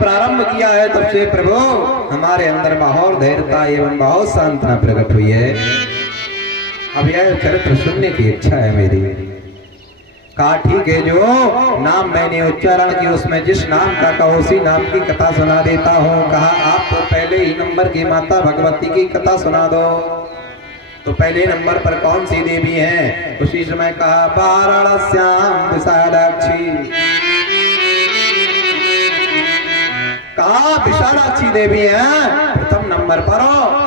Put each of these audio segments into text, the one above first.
प्रारंभ किया है तब से प्रभु हमारे अंदर बहुत धैर्यता एवं बहुत शांतना प्रकट हुई है। अब यह चरित्र सुनने की इच्छा है मेरी। कहा ठीक है, जो नाम मैंने उच्चारण की उसमें जिस नाम का कहो उसी नाम की कथा सुना देता हूँ। कहा आप तो पहले ही नंबर की माता भगवती की कथा सुना दो। तो पहले नंबर पर कौन सी देवी है? उसी समय कहा वाराणस्याम विशालाक्षी। कहा विशालाक्षी देवी है प्रथम नंबर पर,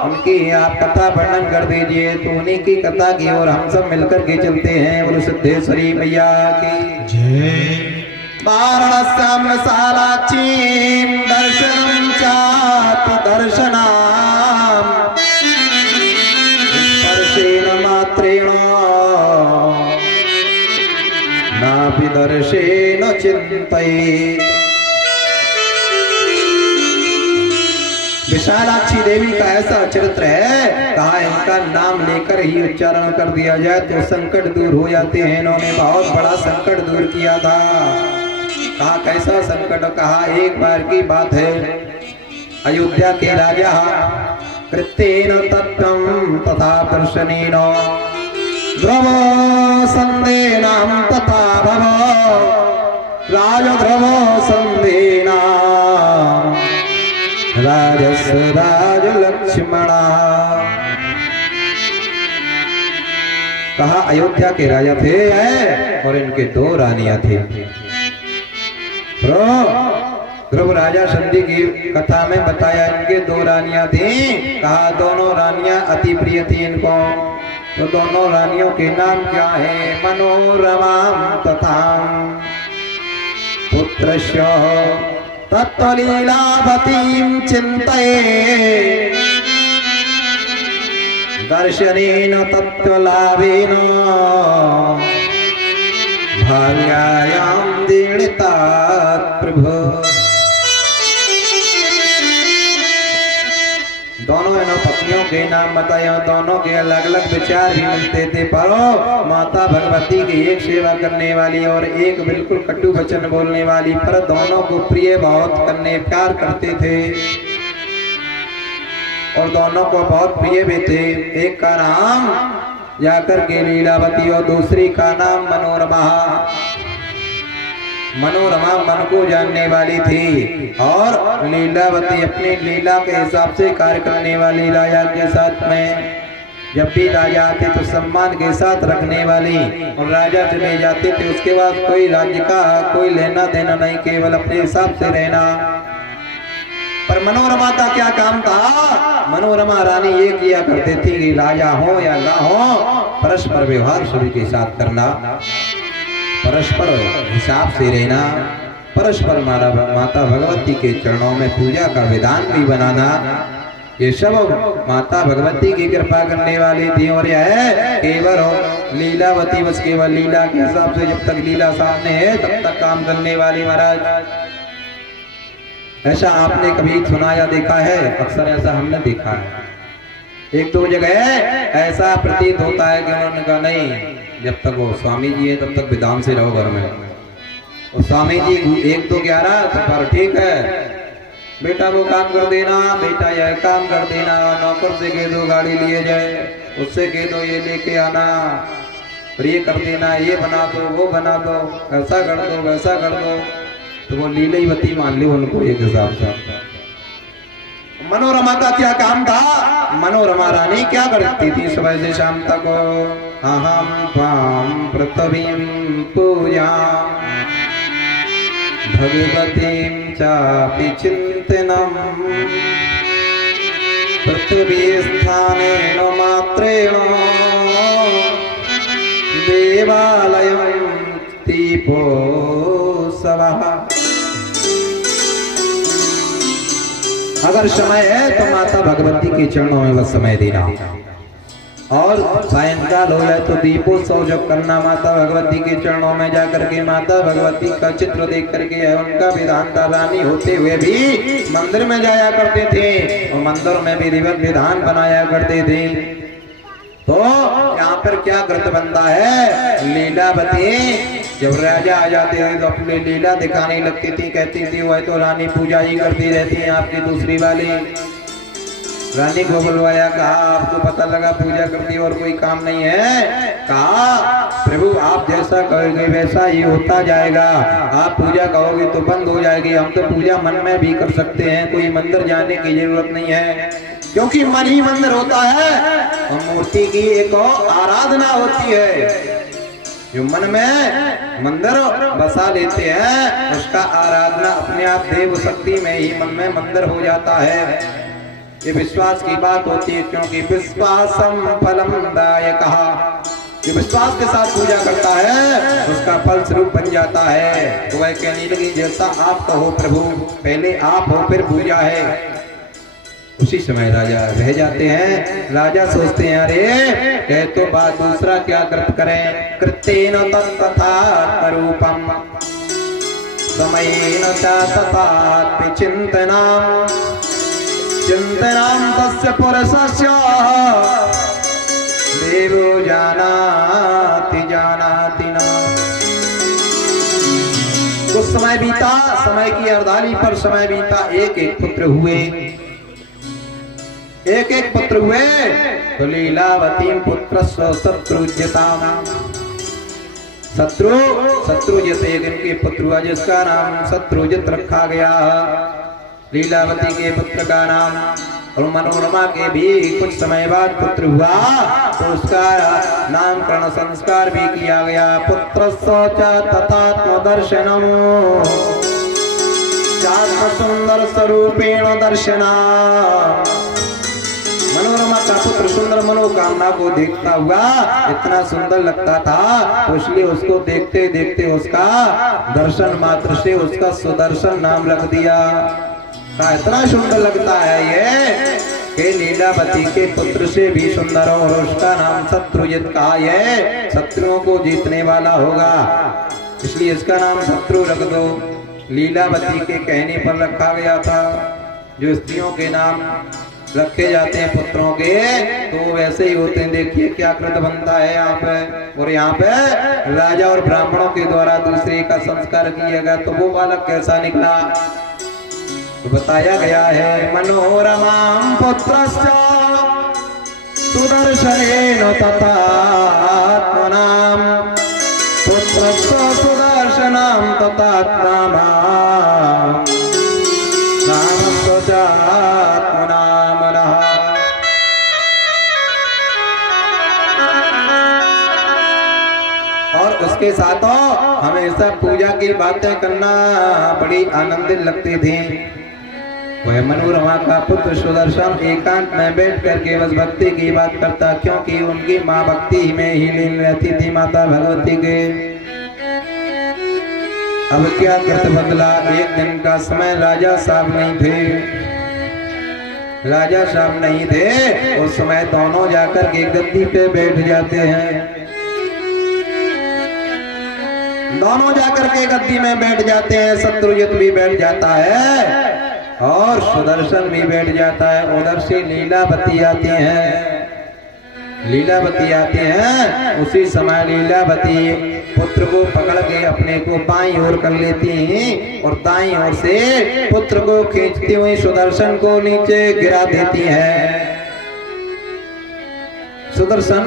उनकी आप कथा वर्णन कर दीजिए। तो उन्हीं की कथा की ओर हम सब मिलकर के चलते हैं। बोलो सिद्धेश्वरी मैया की जय। वाराणस्याम विशालाक्षी दर्शनम चापि दर्शनाम स्पर्शेन मात्रेण नापि दर्शेन चिन्तयेत्। विशालाक्षी देवी का ऐसा चरित्र है, कहा इनका नाम लेकर ही उच्चारण कर दिया जाए तो संकट दूर हो जाते हैं। इन्होंने बहुत बड़ा संकट दूर किया था। कहा कैसा संकट? कहा एक बार की बात है, अयोध्या के राजा कृत्येन तत्त्वं तथा दर्शनेन ध्रुव संदेनां तथा भव राजध्रुव संदेना राज लक्ष्मणा। कहा अयोध्या के राजा थे और इनके दो रानियां थी। ध्रुव राजा संधि की कथा में बताया इनके दो रानियां थी। कहा दोनों रानियां अति प्रिय थी इनको। तो दोनों रानियों के नाम क्या है? मनोरमा तथा पुत्रस्य तत्त्वलीलावतीं चिन्तये दर्शनेन तत्त्वलाभेन भार्यायां दीर्णितात् प्रभु। दोनों इन पत्नियों के नाम बताए। दोनों के अलग अलग विचार भी मिलते थे, पर माता भगवती की एक सेवा करने वाली और एक बिल्कुल कटु वचन बोलने वाली, पर दोनों को प्रिय बहुत करने प्यार करते थे और दोनों को बहुत प्रिय भी थे। एक का नाम जाकर के लीलावती और दूसरी का नाम मनोरमा। मनोरमा मन को जानने वाली थी और लीलावती अपनी लीला के हिसाब से कार्य करने वाली। राजा के साथ में जब भी राजा आते तो सम्मान के साथ रखने वाली, और राजा चले जाते थे उसके बाद कोई राज्य का कोई लेना देना नहीं, केवल अपने हिसाब से रहना। पर मनोरमा का क्या काम था? मनोरमा रानी ये किया करती थी कि राजा हो या ना हो परस्पर व्यवहार सभी के साथ करना, परस्पर हिसाब से रहना, परस्पर माता भगवती के चरणों में पूजा का विधान भी बनाना। ये सब माता भगवती की कृपा करने वाली थी। और यह केवल लीलावती बस केवल लीला के हिसाब से, जब तक लीला सामने है तब तक काम करने वाली। महाराज ऐसा आपने कभी सुना या देखा है? अक्सर ऐसा हमने देखा है। एक दो जगह ऐसा प्रतीत होता है कि उन्होंने कहा नहीं, जब तक वो स्वामी जी है तब तक विधान से रहो घर में। और स्वामी जी 1-2-11 तो पर ठीक है बेटा वो काम कर देना, बेटा यह काम कर देना, नौकर से कह दो गाड़ी लिए जाए, उससे कह दो ये लेके आना, और ये कर देना, ये बना दो वो बना दो, ऐसा कर दो वैसा कर दो। तो वो लीलावती मान ली उनको एक हिसाब से। मनोरमा का क्या काम था? मनोरमा रानी क्या करती थी सुबह से शाम तक? अहम त्वां पृथ्वीं पूजा भगवतीं चापि चिन्तनम् पृथ्वी स्थानेन मात्रेण देवालयं दीपोत्सवः। अगर समय है तो माता भगवती के चरणों में बस समय देना, और सायंकाल हो जाए तो दीपोत्सव जब करना माता भगवती के चरणों में जाकर के माता भगवती का चित्र देख करके है उनका विधान था। रानी होते हुए भी मंदिर में जाया करते थे और मंदिर में भी विधिवत विधान बनाया करते थे। तो यहाँ पर क्या कृत बनता है, लीलावती जब राजा आ जाते हैं तो अपनी लीला दिखाने लगती थी, कहती थी वह तो रानी पूजा ही करती रहती है आपकी दूसरी वाली। रानी को बुलवाया, कहा आपको पता लगा पूजा करती और कोई काम नहीं है? कहा प्रभु आप जैसा कहोगे वैसा ही होता जाएगा, आप पूजा कहोगे तो बंद हो जाएगी, हम तो पूजा मन में भी कर सकते हैं, कोई मंदिर जाने की जरूरत नहीं है, क्योंकि मन ही मंदिर होता है और मूर्ति की एक और आराधना होती है। जो मन में मंदिर बसा लेते हैं उसका आराधना अपने आप देव शक्ति में ही मन में मंदिर हो जाता है। ये विश्वास की बात होती है, क्योंकि विश्वासम फलम दायकः, जो विश्वास के साथ पूजा करता है उसका फल स्वरूप बन जाता है। तो वह कहने लगी जैसा आप कहो प्रभु, पहले आप हो फिर पूजा है। उसी समय राजा रह जाते हैं। राजा सोचते हैं अरे कह तो बात दूसरा क्या कृत करें, कृतेन तत्तथात्मरूपम समयेन च तथात्म चिंतनाम चिंतनाम तस्य पुरुषस्य देवो जानाति जानाति न। कुछ समय बीता, समय की अर्धाली पर समय बीता, एक एक पुत्र हुए, एक एक पुत्र हुए। तो लीलावती पुत्र शत्रुजिता, शत्रुजित एक इनके पुत्र हुआ जिसका नाम शत्रुजित रखा गया। लीलावती के पुत्र का नाम, और मनोरमा के भी कुछ समय बाद पुत्र हुआ तो उसका नामकरण संस्कार भी किया गया। पुत्र तथात्म दर्शनम सुंदर स्वरूपेण दर्शना। मनोरमा का पुत्र सुंदर मनोकामना को देखता हुआ इतना सुंदर लगता था, इसलिए उसको देखते देखते उसका दर्शन मात्र से उसका सुदर्शन नाम रख दिया। इतना सुंदर लगता है ये कि लीलावती के पुत्र से भी सुंदर, और उसका नाम शत्रुजित कहा, ये शत्रुओं को जीतने वाला होगा, इसलिए इसका नाम शत्रु रख दो। लीलावती के कहने पर रखा गया था। जो स्त्रियों के नाम रखे जाते हैं पुत्रों के तो वैसे ही होते हैं। देखिए क्या कृत बनता है यहाँ पे, और यहाँ पे राजा और ब्राह्मणों के द्वारा दूसरे का संस्कार किया गया, तो वो बालक कैसा निकला तो बताया गया है। मनोरमां पुत्रस्य सुदर्शनेन तथात्मनां पुत्रस्य सुदर्शनां तथात्मनां नामस्य चात्मनामनः। और उसके साथों हमेशा पूजा की बातें करना बड़ी आनंदित लगती थी। वह मनोरमा का पुत्र सुदर्शन एकांत में बैठ करके बस भक्ति की बात करता, क्योंकि उनकी माँ भक्ति में ही लीन रहती थी माता भगवती के। अब क्या कृत बदला, एक दिन का समय राजा साहब नहीं थे, राजा साहब नहीं थे उस समय दोनों जाकर के गद्दी पे बैठ जाते हैं। दोनों जाकर के गद्दी में बैठ जाते हैं। शत्रुजित भी बैठ जाता है और सुदर्शन भी बैठ जाता है। उधर से लीलावती आती हैं, लीलावती आती हैं। उसी समय लीलावती पुत्र को पकड़ के अपने को बाईं ओर कर लेती हैं और दाईं ओर से पुत्र को खींचती हुई सुदर्शन को नीचे गिरा देती हैं। सुदर्शन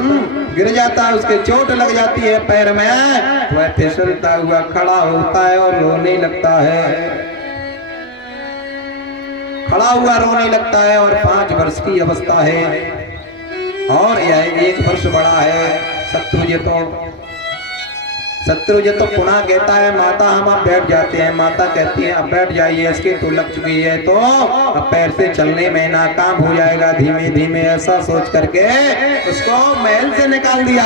गिर जाता है, उसके चोट लग जाती है पैर में, वह फिसलता हुआ खड़ा होता है और रोने लगता है। खड़ा हुआ रोने लगता है और 5 वर्ष की अवस्था है और यह 1 वर्ष बड़ा है। शत्रुजित तो पुनः कहता है माता हम अब बैठ जाते हैं। माता कहती है अब बैठ जाइए, इसके तो लग चुकी है तो अब पैर से चलने में नाकाम हो जाएगा धीमे धीमे। ऐसा सोच करके उसको महल से निकाल दिया।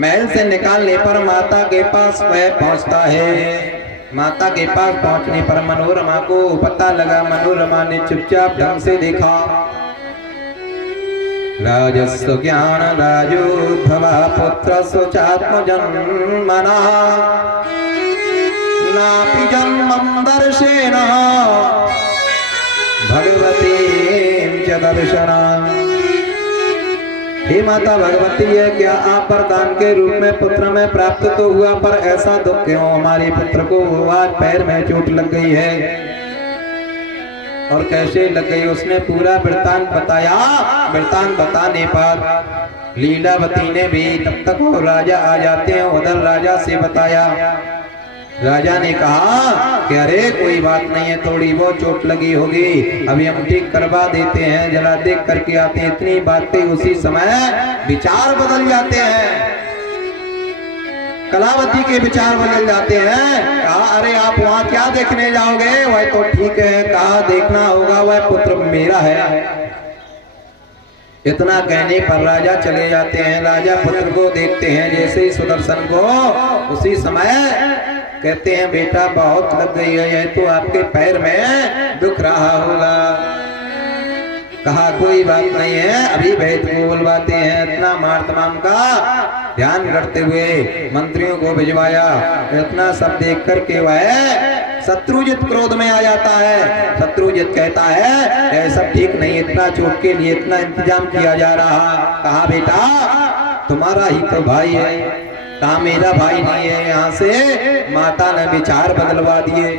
महल से निकालने पर माता के पास वह पहुंचता है। माता के पास पहुंचने पर मनोरमा को पता लगा। मनोरमा ने चुपचाप ढंग से देखा। राजस्व ज्ञान राजोद्भव पुत्र सुचात्मजन्मना नापि जन्मं दर्शेन भगवतीं च दर्शना। हे माता भगवती है, क्या आप वरदान के रूप में पुत्र में प्राप्त तो हुआ, पर ऐसा दुख क्यों हमारे पुत्र को हुआ? पैर में चोट लग गई है। और कैसे लग गई उसने पूरा वृत्तांत बताया। वृत्तांत बताने पर लीलावती ने भी, तब तक वो राजा आ जाते हैं, उधर राजा से बताया। राजा ने कहा कि अरे कोई बात नहीं है, थोड़ी बहुत चोट लगी होगी, अभी हम ठीक करवा देते हैं, जरा देख करके आते हैं। इतनी बातें उसी समय विचार बदल जाते हैं, कलावती के विचार बदल जाते हैं। कहा अरे आप वहाँ क्या देखने जाओगे? वह तो ठीक है, कहा देखना होगा, वह पुत्र मेरा है। इतना कहने पर राजा चले जाते हैं। राजा पुत्र को देखते हैं, जैसे ही सुदर्शन को, उसी समय कहते हैं बेटा बहुत लग गई है, यह तो आपके पैर में दुख रहा होगा। कहा कोई बात नहीं है, अभी वैद्य को बुलवाते हैं। इतना मार्तमाम का ध्यान करते हुए मंत्रियों को भिजवाया। इतना सब देख करके वह शत्रुजित क्रोध में आ जाता है। शत्रुजित कहता है यह सब ठीक नहीं, इतना चोट के लिए इतना इंतजाम किया जा रहा। कहा बेटा तुम्हारा ही तो भाई है। कहा मेरा भाई नहीं है। यहाँ से माता ने विचार बदलवा दिए।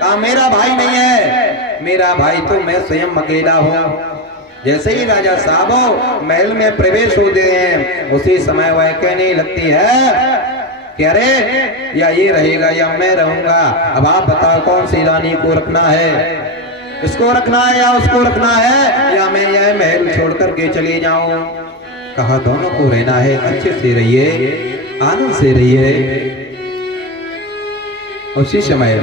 कहा मेरा भाई नहीं है, मेरा भाई तो मैं स्वयं अकेला हूँ। जैसे ही राजा साहब महल में प्रवेश होते हैं, उसी समय वह कहने लगती है कि अरे या ये रहेगा या मैं रहूंगा, अब आप बताओ कौन सी रानी को रखना है, इसको रखना है या उसको रखना है, या मैं यह महल छोड़ करके चले जाऊं। कहा दोनों को रहना है, अच्छे से रहिए, आनंद से रहिए। उसी समय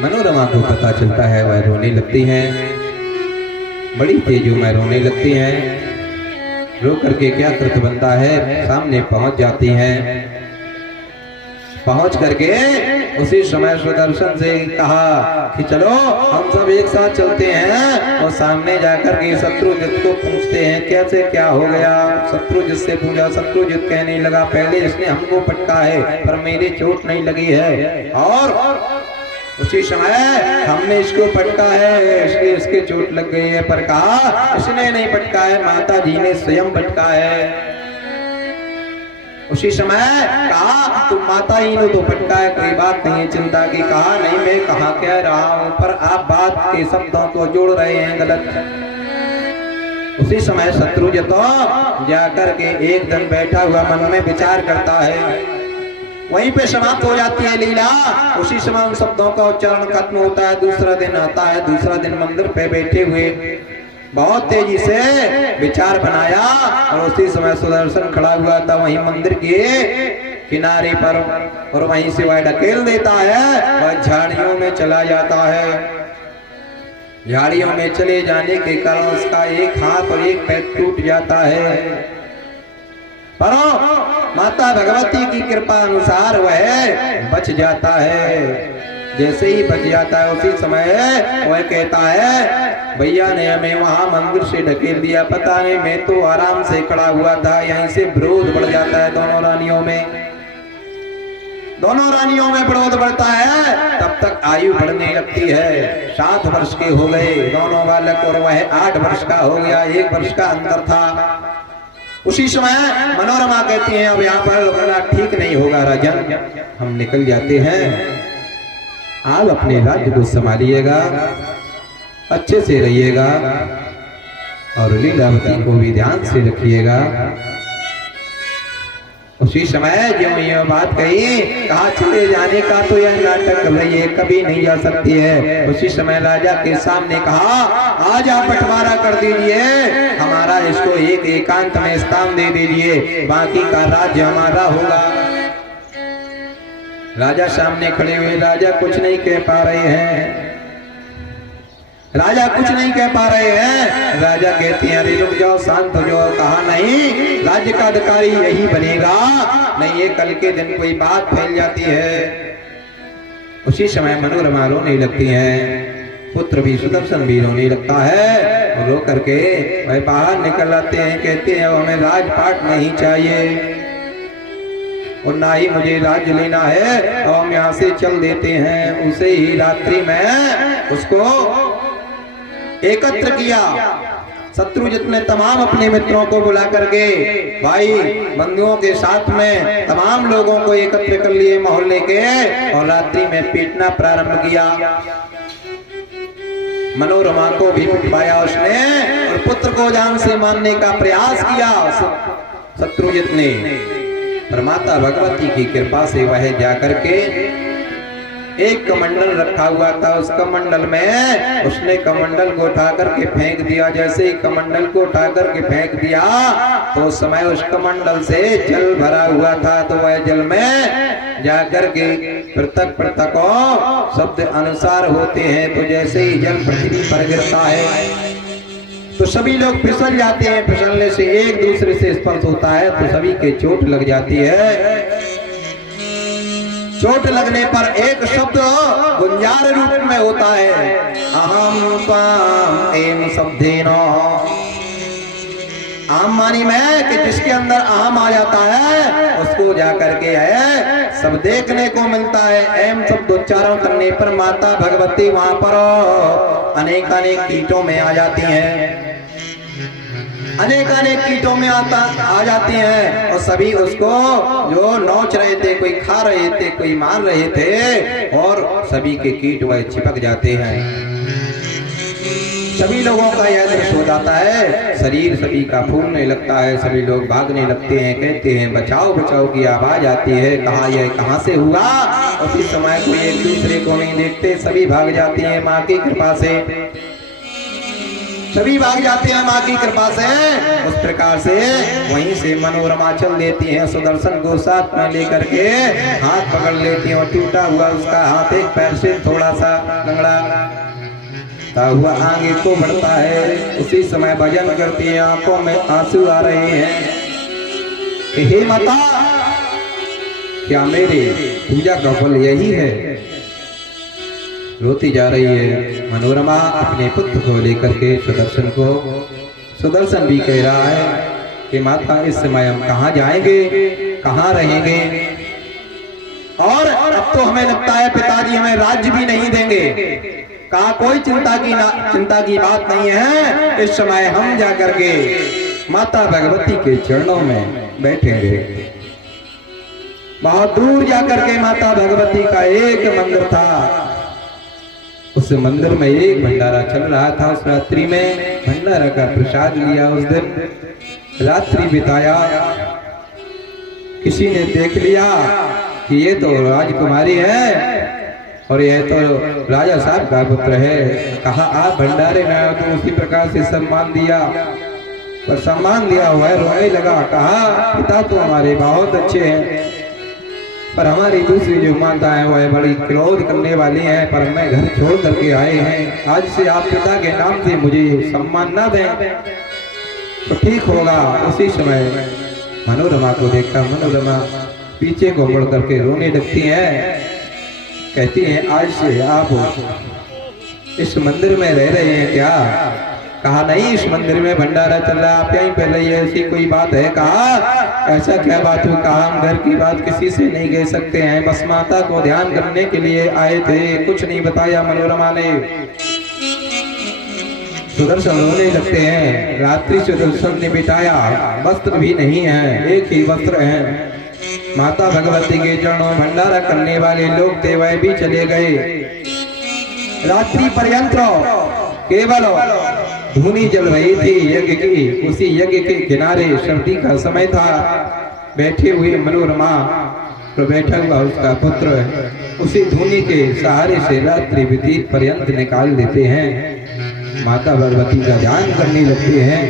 मनोरमा को पता चलता है, वह रोने लगती है, बड़ी तेजों में रोने लगती हैं। रो करके क्या कृत बनता है, सामने पहुंच जाती हैं। पहुंच करके उसी समय सुदर्शन से कहा कि चलो हम सब एक साथ चलते हैं, और सामने जाकर के शत्रुजित को पूछते हैं कैसे क्या हो गया। शत्रुजित से पूछा। शत्रुजित कहने लगा पहले इसने हमको पटका है, पर मेरी चोट नहीं लगी है, और उसी समय हमने इसको पटका है, इसके चोट लग गई है, पर कहा इसने नहीं पटका है, माता जी ने स्वयं पटका है। उसी समय कहा तुम माता ही ने तो पटका है, कोई बात नहीं चिंता की। कहा नहीं मैं कहा कह रहा हूं, पर आप बात के शब्दों को जोड़ रहे हैं गलत। उसी समय शत्रुजित जाकर के एक दिन बैठा हुआ मन में विचार करता है। वहीं पे समाप्त हो जाती है लीला। उसी समय उन शब्दों का उच्चारण खत्म होता है। दूसरा दिन आता है। दूसरा दिन मंदिर पे बैठे हुए बहुत तेजी से विचार बनाया, और उसी समय सुदर्शन खड़ा हुआ था वहीं मंदिर के किनारे पर, और वहीं से वह ढकेल देता है, वह झाड़ियों में चला जाता है। झाड़ियों में चले जाने के कारण उसका एक हाथ और एक पैर टूट जाता है, पर माता भगवती की कृपा अनुसार वह बच जाता है। जैसे ही बच जाता है उसी समय वह कहता है भैया ने हमें वहां मंदिर से ढकेल दिया, पता नहीं मैं तो आराम से खड़ा हुआ था। यहीं से विरोध बढ़ जाता है दोनों रानियों में। दोनों रानियों में विरोध बढ़ता है। तब तक आयु बढ़ने लगती है। 7 वर्ष के हो गए दोनों बालक, और वह 8 वर्ष का हो गया, 1 वर्ष का अंतर था। उसी समय मनोरमा कहती हैं अब यहाँ पर रुकना ठीक नहीं होगा राजन, हम निकल जाते हैं। आप अपने राज्य को संभालिएगा, अच्छे से रहिएगा, और लीलावती को भी ध्यान से रखिएगा। उसी समय जो यह बात कही, कहा चले जाने का तो यह नाटक कर रही है, कभी नहीं जा सकती है। उसी समय राजा के सामने कहा आज आप बंटवारा कर दीजिए, हमारा इसको एक एकांत में स्थान दे दीजिए, बाकी का राज्य हमारा होगा। राजा सामने खड़े हुए, राजा कुछ नहीं कह पा रहे हैं। राजा कुछ नहीं कह पा रहे हैं। राजा कहते हैं अरे रुक जाओ, शांत हो जाओ। कहा नहीं, राज्य का अधिकारी यही बनेगा, नहीं ये कल के दिन कोई बात फैल जाती है। उसी समय मनोरमा रोने लगती हैं, पुत्र भी सुदर्शन भी रोने लगता है। रो करके वह बाहर निकल आते हैं, कहते हैं हमें राजपाट नहीं चाहिए और ना ही मुझे राज्य लेना है, और हम यहाँ से चल देते हैं। उसे ही रात्रि में उसको एकत्र किया शत्रुजित ने तमाम अपने मित्रों को बुला करके भाई बंधुओं के साथ में तमाम लोगों को एकत्र कर लिए मोहल्ले के, और रात्रि में पीटना प्रारंभ किया। मनोरमा को भी पाया उसने और पुत्र को जान से मारने का प्रयास किया शत्रुजित ने। पर माता भगवती की कृपा से वह जाकर के एक कमंडल रखा हुआ था, उस कमंडल में उसने कमंडल को उठा करके फेंक दिया। जैसे ही कमंडल को उठा करके फेंक दिया तो उस समय उस कमंडल से जल भरा हुआ था, तो वह जल में जाकर के पृथक पृथक शब्द अनुसार होते हैं। तो जैसे ही जल पृथ्वी पर गिरता है तो सभी लोग फिसल जाते हैं, फिसलने से एक दूसरे से स्पर्श होता है तो सभी के चोट लग जाती है। चोट लगने पर एक शब्द गुंजार रूप में होता है, अहम त्वाम एम शब्देनो। अहम मानी में कि जिसके अंदर अहम आ जाता है उसको जाकर के है सब देखने को मिलता है। एम शब्द उच्चारण करने पर माता भगवती वहां पर अनेक अनेक कीटों में आ जाती हैं, अनेक अनेक कीटों में आ जाती हैं, और सभी उसको जो नोच रहे थे, कोई खा रहे थे, कोई मार रहे थे, और सभी के कीट वह चिपक जाते हैं। सभी लोगों का यह दृश्य हो जाता है, शरीर सभी का फूलने लगता है, सभी लोग भागने लगते हैं, कहते हैं बचाओ बचाओ की आवाज आती है, कहा यह कहां से हुआ। उसी समय कोई एक दूसरे को नहीं देखते, सभी भाग जाती हैं माँ की कृपा से, सभी भाग जाते हैं माँ की कृपा से। उस प्रकार से वहीं से मनोरमा चल देती है, सुदर्शन को साथ में लेकर के हाथ पकड़ लेती है, और टूटा हुआ उसका हाथ एक पैर से थोड़ा सा लंगड़ा हुआ आगे को बढ़ता है। उसी समय भजन करती है, आंखों में आंसू आ रहे हैं। हे माता, क्या मेरे पूजा का फल यही है? रोती जा रही है मनोरमा अपने पुत्र को लेकर के सुदर्शन को। सुदर्शन भी कह रहा है कि माता इस समय हम कहाँ जाएंगे, कहाँ रहेंगे, और अब तो हमें लगता है पिताजी हमें राज्य भी नहीं देंगे। कहा कोई चिंता की बात नहीं है, इस समय हम जाकर के माता भगवती के चरणों में बैठेंगे। बहुत दूर जाकर के माता भगवती का एक मंदिर था, उस मंदिर में एक भंडारा चल रहा था। उस रात्रि में भंडारा का प्रसाद लिया, उस दिन रात्रि बिताया। किसी ने देख लिया कि ये तो राजकुमारी है और यह तो राजा साहब का पुत्र है, कहा आप भंडारे में आए, तो उसी प्रकार से सम्मान दिया, पर सम्मान दिया हुआ है रोने लगा। कहा पिता तो हमारे बहुत अच्छे हैं, पर हमारी दूसरी जो माता है वह बड़ी क्रोध करने वाली है, पर मैं घर छोड़ करके आए हैं, आज से आप पिता के नाम से मुझे सम्मान ना दें तो ठीक होगा। उसी समय मनोरमा को देखा, मनोरमा पीछे को मुड़ करके रोने लगती है, कहती है आज से आप इस मंदिर में रह रहे हैं क्या? कहा नहीं, इस मंदिर में भंडारा चल रहा है, आप यहीं पर रहिए, ऐसी कोई बात है? कहा ऐसा क्या बात हो? कहा हम घर की बात किसी से नहीं कह सकते हैं, बस माता को ध्यान करने के लिए आए थे, कुछ नहीं बताया मनोरमा ने। सुदर्शन रोने लगते हैं। रात्रि सुदर्शन ने बिताया, वस्त्र भी नहीं है, एक ही वस्त्र है। माता भगवती के चरणों भंडारा करने वाले लोग थे, वह भी चले गए। रात्रि पर्यंत केवल धूनी जल रही थी यज्ञ की। उसी यज्ञ के किनारे सर्दी का समय था, बैठे हुए मनोरमा तो बैठा हुआ उसका पुत्र उसी धूनी के सहारे से रात्रि व्यतीत पर्यंत निकाल देते हैं। माता भगवती का ध्यान करने लगते हैं,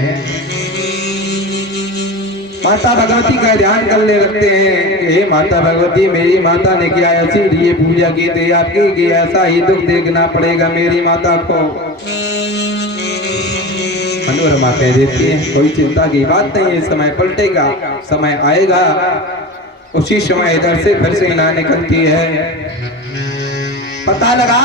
माता भगवती का ध्यान करने लगते हैं। हे माता भगवती, मेरी माता ने किया ऐसी लिए पूजा की थी आपकी कि ऐसा ही दुख देखना पड़ेगा मेरी माता को। मनोरमा कह देती है कोई चिंता की बात नहीं है, समय पलटेगा, समय आएगा। उसी समय इधर से फिर से ना निकलती है। पता लगा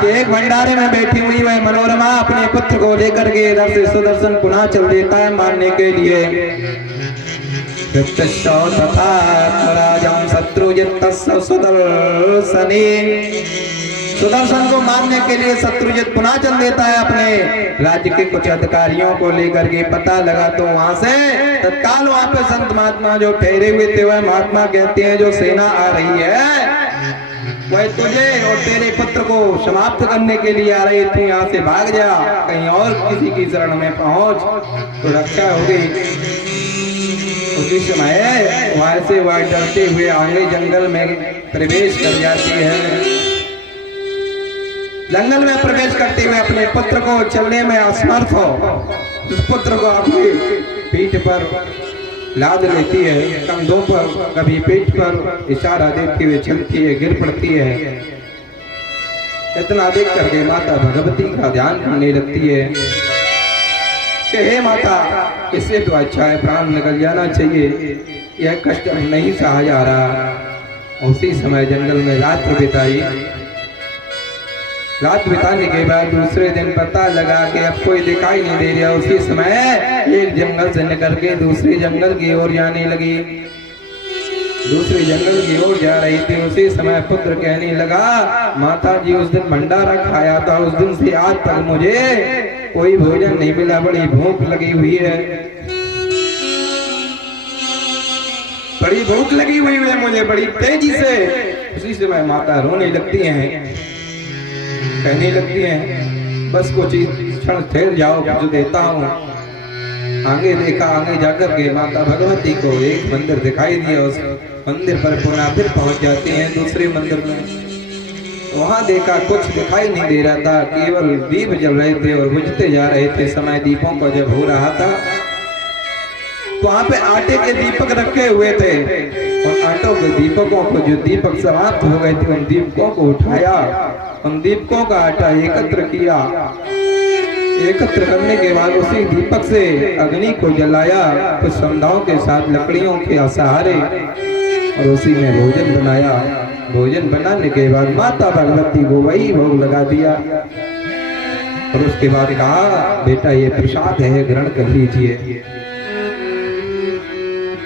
कि एक भंडारे में बैठी हुई वह मनोरमा अपने पुत्र को लेकर के इधर से सुदर्शन पुनः चल देता है मारने के लिए। तथा राजम शत्रुजित सुदर्शने सुदर्शन को मारने के लिए शत्रुजित पुनः चल देता है अपने राज्य के कुछ अधिकारियों को लेकर के। पता लगा तो वहां से तत्काल वहां पे संत महात्मा जो ठहरे हुए थे वह महात्मा कहते हैं जो सेना आ रही है वह तुझे और तेरे पुत्र को समाप्त करने के लिए आ रही थी, यहाँ से भाग जा, कहीं और किसी की शरण में पहुंच तो रक्षा होगी। उसी समय वहां से वह डरते हुए आगे जंगल में प्रवेश कर जाती है। जंगल में प्रवेश करते हुए अपने पुत्र को चलने में असमर्थ हो उस पुत्र को अपनी पीठ पर लाद लेती है, कंधों पर कभी पीठ पर इशारा देती हुए चलती है, गिर पड़ती है। इतना देख करके माता भगवती का ध्यान करने लगती है कि हे माता, इससे तो अच्छा है प्राण निकल जाना चाहिए, यह कष्ट नहीं सहा जा रहा। उसी समय जंगल में रात बिताई। रात बिताने के बाद दूसरे दिन पता लगा कि अब कोई दिखाई नहीं दे रहा। उसी समय एक जंगल से निकल के दूसरे जंगल की ओर जाने लगी। दूसरे जंगल की ओर जा रही थी। उसी समय पुत्र कहने लगा, माता जी उस दिन भंडारा खाया था, उस दिन से आज तक मुझे कोई भोजन नहीं मिला, बड़ी भूख लगी हुई है, बड़ी भूख लगी हुई है मुझे बड़ी तेजी से। उसी समय माता रोने लगती हैं, कहने लगती हैं बस कुछ क्षण ठहर जाओ, कुछ देता हूँ। आगे देखा, आगे जाकर के माता भगवती को एक मंदिर दिखाई दिया। उस मंदिर पर पुनः फिर पहुंच जाते हैं दूसरे मंदिर में। वहां देखा कुछ दिखाई नहीं दे रहा था, केवल दीप जल रहे थे और बुझते जा रहे थे। समय दीपों का जब हो रहा था तो वहां पे आटे के दीपक रखे हुए थे और आटों के दीपकों को, जो दीपक समाप्त हो गए थे, उन दीपकों को उठाया, उन दीपकों का आटा एकत्र किया। एकत्र करने के बाद उसी दीपक से अग्नि को जलाया, कुछ संधाओं के साथ लकड़ियों के सहारे, और उसी में भोजन बनाया। भोजन बनाने के बाद माता भगवती को वही भोग लगा दिया और उसके बाद कहा, बेटा ये प्रसाद है, ग्रहण कर लीजिए।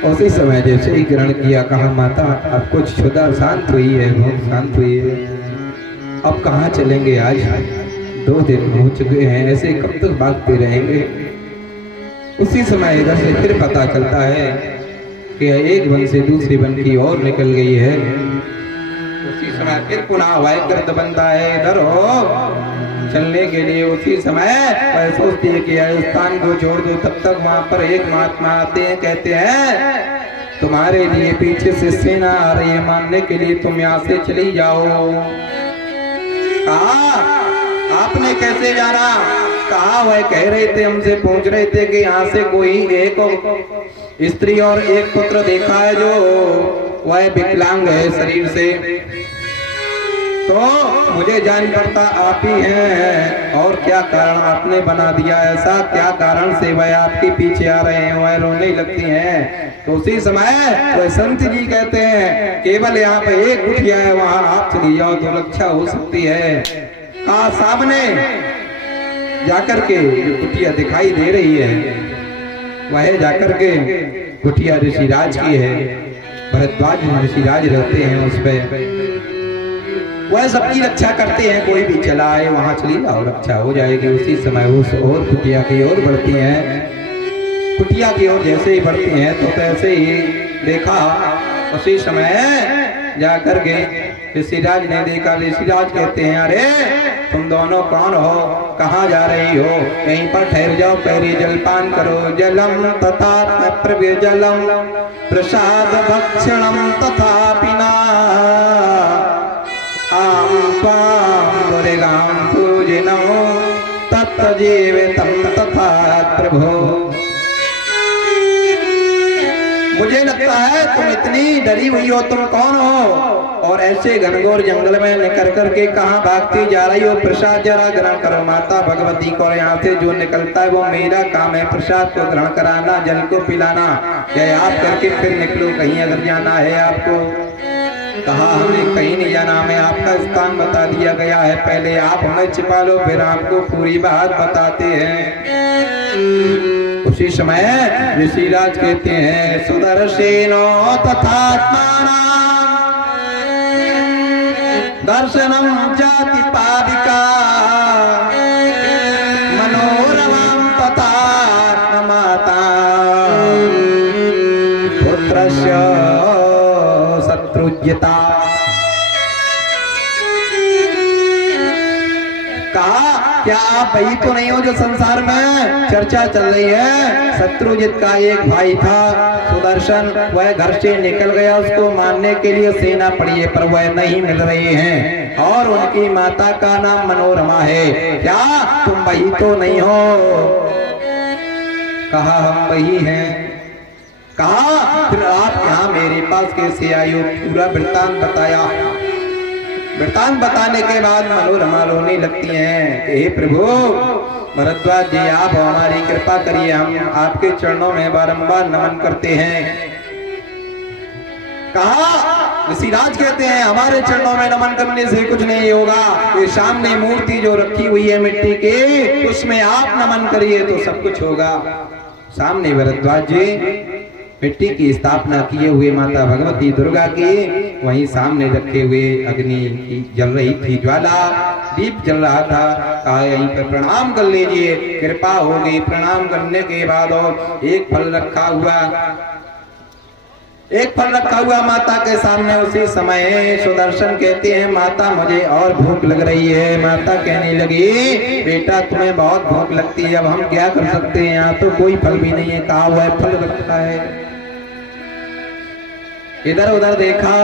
उसी समय जैसे ही ग्रहण किया, कहा माता अब कुछ क्षुधा शांत हुई है, भूख शांत हुई है, अब कहाँ चलेंगे? आज 2 दिन हो चुके हैं, ऐसे कब तक भागते रहेंगे? उसी समय इधर से फिर पता चलता है कि एक वन से दूसरी वन की ओर निकल गई है। उसी समय फिर पुनः वायुगर्द बनता है इधर हो चलने के लिए। उसी समय वह सोचती है कि स्थान को छोड़ दो। तब तक वहां पर एक महात्मा आते हैं, कहते हैं तुम्हारे लिए पीछे से सेना आ रही है, मारने के लिए तुम यहाँ से चली जाओ। कहा आपने कैसे जाना? कहा वह कह रहे थे, हमसे पूछ रहे थे कि यहाँ से कोई एक स्त्री और एक पुत्र देखा है जो वह विकलांग है शरीर से, तो मुझे जान पड़ता आप ही हैं। और क्या कारण आपने बना दिया ऐसा? क्या कारण से वह आपके पीछे आ रहे हैं? वह रोने लगती हैं। तो उसी समय वह संत जी कहते हैं केवल यहाँ पे एक कुटिया है, वहां आप चली जाओ तो रक्षा हो सकती है। कहा सामने जाकर के जो कुटिया दिखाई दे रही है वह जाकर के कुटिया ऋषिराज की है। भरद्वाज ऋषिराज रहते हैं उस पे, वह सबकी रक्षा करते हैं। कोई भी चला आए वहां चली जाओ, रक्षा हो जाएगी। उसी समय उस और कुटिया की ओर बढ़ती हैं। कुटिया की ओर जैसे ही बढ़ती हैं तो तैसे ही देखा, उसी समय जाकर के ऋषिराज ने देखा। ऋषिराज कहते हैं अरे तुम दोनों कौन हो, कहाँ जा रही हो? यहीं पर ठहर जाओ, पहले जलपान करो। जलम तथा प्रव्य जलम प्रसाद भक्षणम तथा पिना पूजनो तत्जीवितम तथा प्रभो। मुझे लगता है तुम इतनी डरी हुई हो, तुम कौन हो और ऐसे घनघोर जंगल में निकल करके कहाँ भागती जा रही हो? प्रसाद जरा ग्रहण करो माता भगवती को। यहाँ से जो निकलता है वो मेरा काम है, प्रसाद को ग्रहण कराना, जल को पिलाना। यह आप करके फिर निकलो, कहीं अगर जाना है आपको। कहा हमें कहीं नहीं जाना, हमें आपका स्थान बता दिया गया है, पहले आप हमें छिपा लो फिर आपको पूरी बात बताते हैं। उसी समय ऋषिराज कहते हैं सुदर्शनो तथात्मानां दर्शनम जाति क्या आप वही तो नहीं हो जो संसार में चर्चा चल रही है? शत्रुजित का एक भाई था सुदर्शन, वह घर से निकल गया, उसको मारने के लिए सेना पड़ी है, पर वह नहीं मिल रही है, और उनकी माता का नाम मनोरमा है। क्या तुम वही तो नहीं हो? कहा हम वही हैं। कहा फिर आप यहाँ मेरे पास कैसे आई हो? पूरा वृत्तांत बताया। वृत्तांत बताने के बाद मनोरमा रोने लगती हैं कि हे प्रभु भरद्वाज जी, आप हमारी कृपा करिए, हम आपके चरणों में बारंबार नमन करते हैं। कहा ऋषिराज कहते हैं हमारे चरणों में नमन करने से कुछ नहीं होगा, ये सामने मूर्ति जो रखी हुई है मिट्टी की, उसमें आप नमन करिए तो सब कुछ होगा। सामने भरद्वाज जी मिट्टी की स्थापना किए हुए माता भगवती दुर्गा की वहीं सामने रखे हुए अग्नि की जल रही थी, ज्वाला दीप जल रहा था। कहा यहीं पर प्रणाम कर लीजिए, कृपा होगी। प्रणाम करने के बाद और एक फल रखा हुआ माता के सामने। उसी समय सुदर्शन कहते हैं माता मुझे और भूख लग रही है। माता कहने लगी बेटा तुम्हें बहुत भूख लगती है, अब हम क्या कर सकते हैं, यहाँ तो कोई फल भी नहीं है। कहा हुआ फल रखा है। इधर उधर देखा,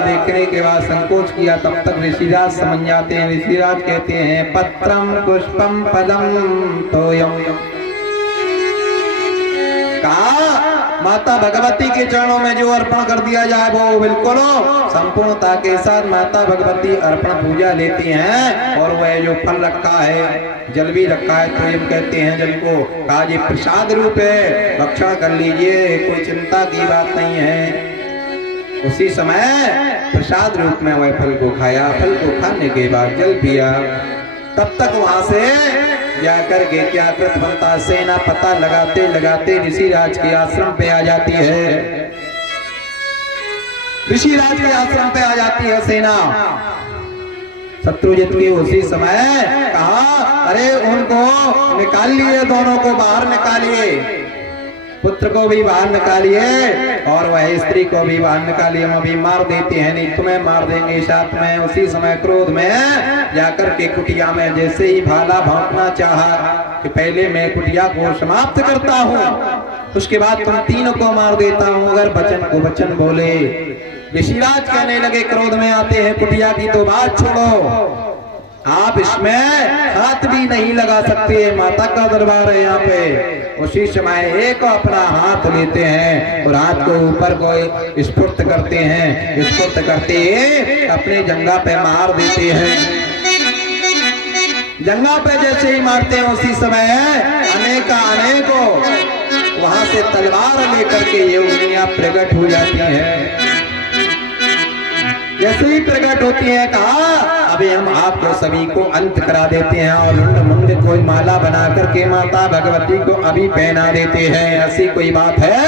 देखने के बाद संकोच किया, तब तक ऋषिराज समझ जाते हैं। ऋषिराज कहते हैं पत्रम पुष्पम फलम तोयम। कहा माता भगवती के चरणों में जो अर्पण कर दिया जाए वो बिल्कुल संपूर्णता के साथ माता भगवती अर्पण पूजा लेती हैं। और वह जो फल रखा है, जल भी रखा है, तो हम कहते हैं जल को, कहा जी प्रसाद रूप है, भक्षण कर लीजिए, कोई चिंता की बात नहीं है। उसी समय प्रसाद रूप में वह फल को खाया। फल को खाने के बाद जल पिया। तब तक वहां से जाकर के क्या कृत बनता, सेना पता लगाते लगाते ऋषिराज के आश्रम पे आ जाती है। ऋषिराज के आश्रम पे आ जाती है सेना। शत्रुजित की उसी समय कहा अरे उनको निकाल लिए, दोनों को बाहर निकालिए, पुत्र को भी बाहर निकालिए और वह स्त्री को भी बाहर निकालिए, हम अभी मार देते हैं, नहीं तुम्हें मार देंगे साथ में। उसी समय क्रोध में जाकर के कुटिया में जैसे ही भाला भौंकना चाहा कि पहले मैं कुटिया को समाप्त करता हूँ, उसके बाद तुम तीनों को मार देता हूँ, अगर वचन को वचन बोले। ऋषिराज कहने लगे क्रोध में आते हैं कुटिया की तो बात छोड़ो, आप इसमें हाथ भी नहीं लगा सकते, माता का दरबार है यहाँ पे। उसी समय एक अपना हाथ लेते हैं और हाथ को ऊपर को स्फुट करते हैं, स्फुट करते अपने जंघा पे मार देते हैं। जंघा पे जैसे ही मारते हैं उसी समय अनेकों वहां से तलवार लेकर के ये उंगलियां प्रकट हो जाती हैं। जैसे ही प्रकट होती है कहा अभी हम आपको सभी को अंत करा देते हैं और मुंड कोई माला बना करके माता भगवती को अभी पहना देते हैं। ऐसी कोई बात है?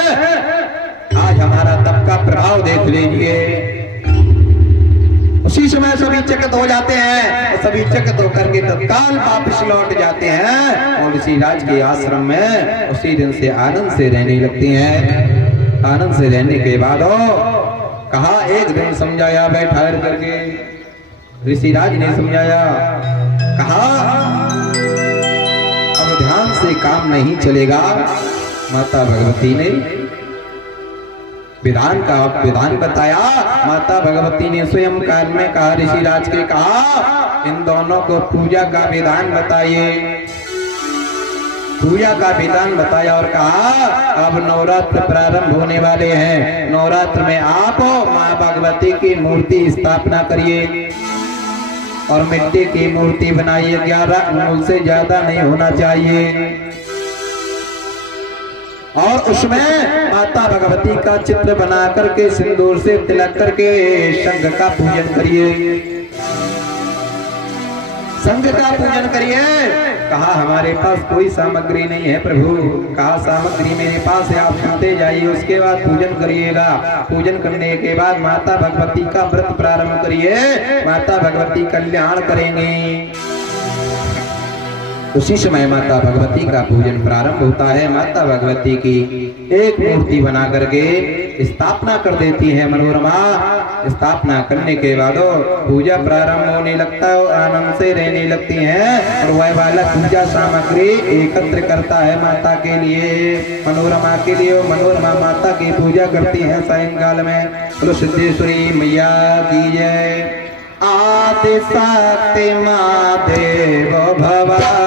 आज हमारा तप का प्रभाव देख लीजिए। उसी समय सभी चकित हो जाते हैं, सभी चकित होकर के तत्काल वापस लौट जाते हैं और ऋषिराज के आश्रम में उसी दिन से आनंद से रहने लगते हैं। आनंद से रहने के बाद कहा एक दिन समझाया बैठा करके, ऋषिराज ने समझाया, कहा अब ध्यान से काम नहीं चलेगा। माता भगवती ने विधान बताया। माता भगवती ने स्वयं काल में कहा ऋषिराज के, कहा इन दोनों को पूजा का विधान बताइए। पूजा का विधान बताया और कहा अब नवरात्र प्रारंभ होने वाले हैं, नवरात्र में आप माँ भगवती की मूर्ति स्थापना करिए और मिट्टी की मूर्ति बनाइए, 11 अंगुल से ज्यादा नहीं होना चाहिए। और उसमें माता भगवती का चित्र बना करके सिंदूर से तिलक करके शंख का पूजन करिए, शंख का पूजन करिए। कहा हमारे पास कोई सामग्री नहीं है प्रभु। कहा सामग्री मेरे पास है, आप सुनते जाइए, उसके बाद पूजन करिएगा। पूजन करने के बाद माता भगवती का व्रत प्रारंभ करिए, माता भगवती कल्याण करेंगे। उसी समय माता भगवती का पूजन प्रारंभ होता है। माता भगवती की एक मूर्ति बना करके स्थापना कर देती है मनोरमा। स्थापना करने के बाद पूजा प्रारंभ होने लगता है, आनंद से रहने लगती है और वह वाला पूजा सामग्री एकत्र करता है माता के लिए, मनोरमा के लिए। मनोरमा माता की पूजा करती है सायंकाल में। बोलो सिद्धेश्वरी मैया की जय। आदि शक्ति महादेव भवा